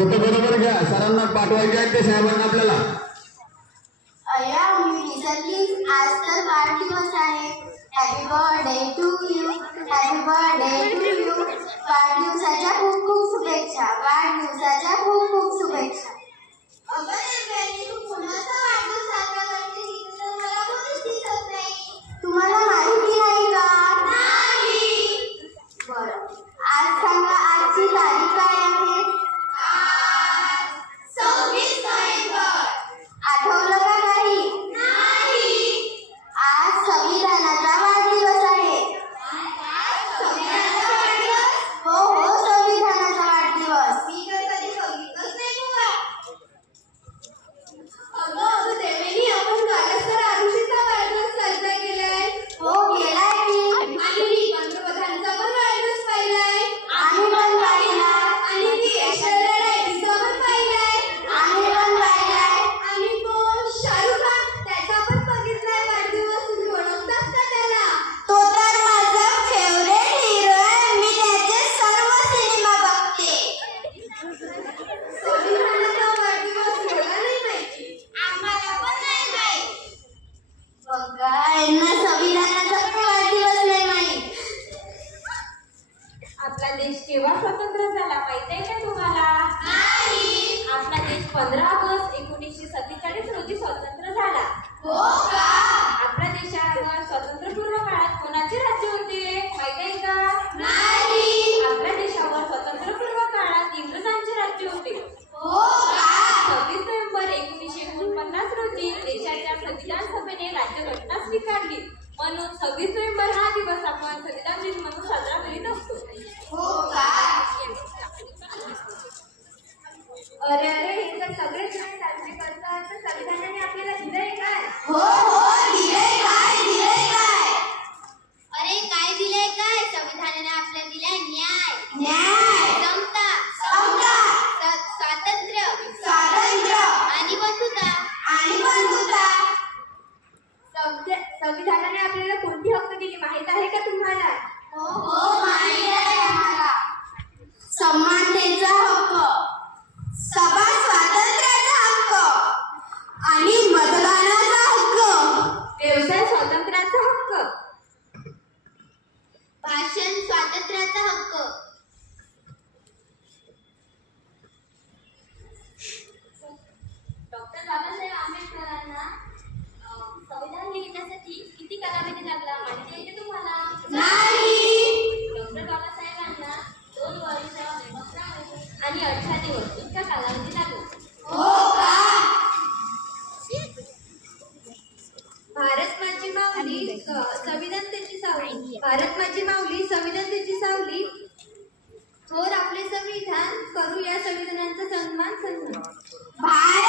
Photo बरोबर घ्या, सरांना पाठवायचे आहेत ते साहेबांना आपल्याला. अय्या म्युनिसिपली आज तर वाढदिवस आहे. Happy birthday to you, happy birthday to you. वाढदिवसाच्या खूप खूप शुभेच्छा, वाढदिवसाच्या खूप खूप शुभेच्छा. अगं तू कुणाचा वाढदिवस साजरा करते ही तर मला कोणीच दिसत नाही. तुम्हाला माहिती नाही का? नाही. बरं, आज सांगा आजची तारीख काय आहे? आज 26 नोव्हेंबर. आठवलं का काही? नाही. आज संविधानाचा वाढदिवस आहे. संविधानाचा वाढदिवस? हो हो, संविधानाचा वाढदिवस. मी तर कधी बघितलंच नाही बुवा. अगं देवेनी, आपण कालच तर आरुषीचा वाढदिवस साजरा केलाय. हो केलाय की. आणि मी पंतप्रधानांचा पण वाढदिवस पाहिलाय. आम्ही पण पाहिला. आणि ती ऐश्वर्या रायचा पण पाहिलाय. आम्ही पण पाहिलाय. आणि तो शाहरुख खान, त्याचा पण बघितलाय वाढदिवस. तुम्ही ओळखतात का त्याला? तो तर माझा फेवरेट हिरो आहे. मी त्याचे सर्व सिनेमा बघते. संविधानाचा वाढदिवस मला नाही माहिती. आम्हाला पण नाही माहित. बघा, यांना संविधानाचा पण वाढदिवस नाही माहित. आपला देश केव्हा स्वतंत्र झाला माहिती आहे का तुम्हाला? नाही. आपला देश 15 ऑगस्ट 1947 रोजी स्वतंत्र झाला. हो का? आपल्या देशावर स्वातंत्र्यपूर्व काळात कोणाचे राज्य होते माहिती आहे का? नाही. आपल्या देशावर स्वातंत्र्यपूर्व काळात इंग्रजांचे राज्य होते. हो का? 26 नोव्हेंबर 1949 रोजी देशाच्या संविधान सभेने राज्यघटना स्वीकारली. म्हणून 26 नोव्हेंबर हा दिवस आपण संविधान दिन म्हणून साजरा करीत असतो. हो का? अरे अरे, हे तर सगळेच जण साजरे करतात, तर संविधानाने आपल्याला दिलंय काय? हो हो, दिलंय काय, दिलंय काय. अरे काय दिलंय काय? संविधानाने आपल्याला दिलाय न्याय. न्याय. समता. समता. स्वातंत्र्य. स्वातंत्र्य. आणि बंधुता. आणि बंधुता. संविधानाने आपल्याला कोणती हक्क दिली माहित आहे का तुम्हाला? हो हो, माहिती आहे आम्हाला. समानतेचा हक्क, सभा स्वातंत्र्याचा हक्क आणि मतदानाचा हक्क, व्यवसाय स्वातंत्र्याचा हक्क, भाषण स्वातंत्र्याचा हक्क. डॉक्टर बाबासाहेब आंबेडकरांना संविधान लिहिण्यासाठी किती कालावधी लागला माहिती आहे का तुम्हाला? नाही. डॉक्टर बाबासाहेबांना 2 वर्ष 15 महिने आणि 18 दिवस इतका कालावधी लागला. हो का? भारत माझी माऊली संविधान त्याची सावली. भारत माझी माऊली संविधान त्याची सावली. थोर आपले संविधान, करू या संविधानाचा सन्मान. भाई